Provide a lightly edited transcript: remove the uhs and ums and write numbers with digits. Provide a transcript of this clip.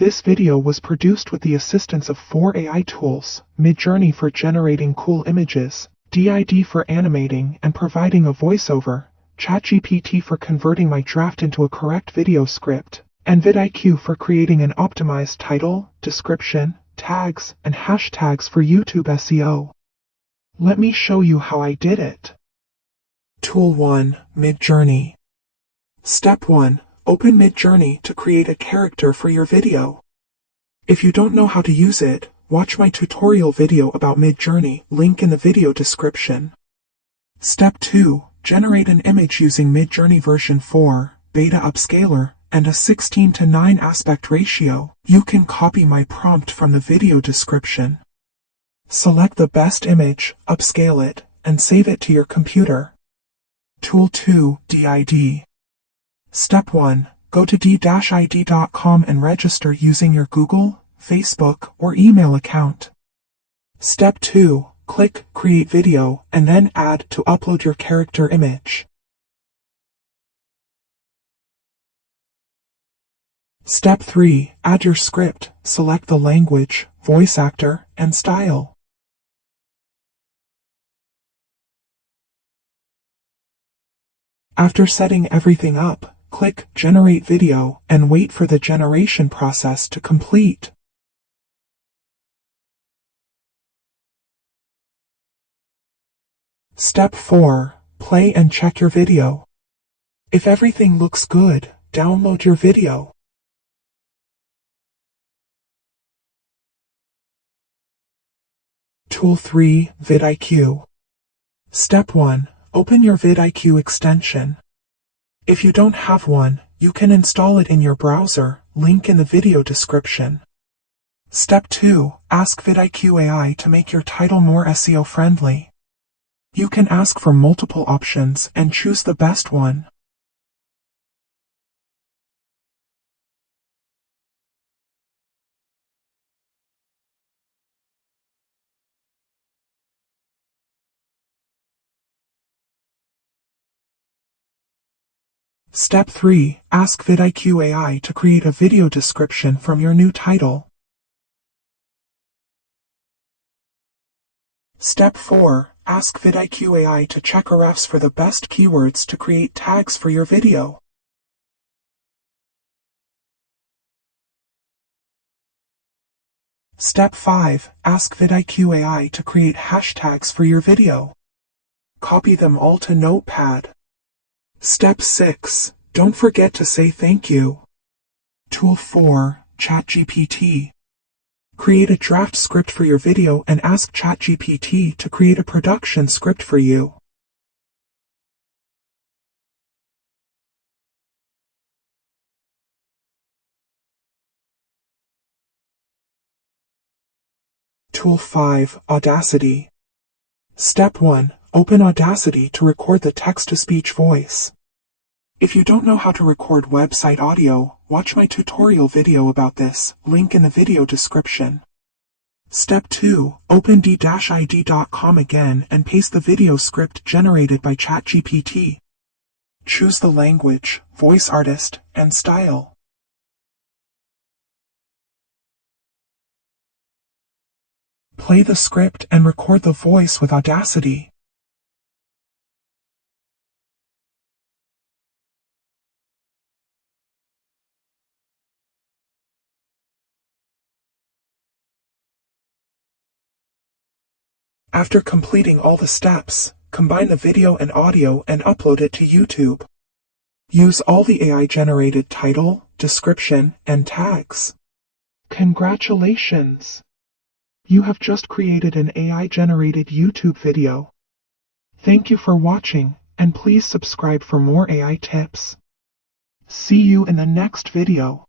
This video was produced with the assistance of 4 AI tools: Midjourney for generating cool images, DID for animating and providing a voiceover, ChatGPT for converting my draft into a correct video script, and vidIQ for creating an optimized title, description, tags, and hashtags for YouTube SEO. Let me show you how I did it. Tool 1. Midjourney. Step 1. Open Midjourney to create a character for your video. If you don't know how to use it, watch my tutorial video about Midjourney, link in the video description. Step 2. Generate an image using Midjourney version 4, beta upscaler, and a 16:9 aspect ratio. You can copy my prompt from the video description. Select the best image, upscale it, and save it to your computer. Tool 2. DID. Step 1. Go to d-id.com and register using your Google, Facebook, or email account. Step 2. Click Create Video and then add to upload your character image. Step 3. Add your script. Select the language, voice actor, and style. After setting everything up, click Generate Video and wait for the generation process to complete. Step 4. Play and check your video. If everything looks good, download your video. Tool 3. vidIQ. Step 1. Open your vidIQ extension. If you don't have one, you can install it in your browser, link in the video description. Step 2. Ask vidIQ AI to make your title more SEO friendly. You can ask for multiple options and choose the best one. Step 3. Ask vidIQ AI to create a video description from your new title. Step 4. Ask vidIQ AI to check refs for the best keywords to create tags for your video. Step 5. Ask vidIQ AI to create hashtags for your video. Copy them all to Notepad. Step 6. Don't forget to say thank you. Tool 4. ChatGPT. Create a draft script for your video and ask ChatGPT to create a production script for you. Tool 5. Audacity. Step 1. Open Audacity to record the text-to-speech voice. If you don't know how to record website audio, watch my tutorial video about this, link in the video description. Step 2. Open d-id.com again and paste the video script generated by ChatGPT. Choose the language, voice artist, and style. Play the script and record the voice with Audacity. After completing all the steps, combine the video and audio and upload it to YouTube. Use all the AI-generated title, description, and tags. Congratulations! You have just created an AI-generated YouTube video. Thank you for watching, and please subscribe for more AI tips. See you in the next video.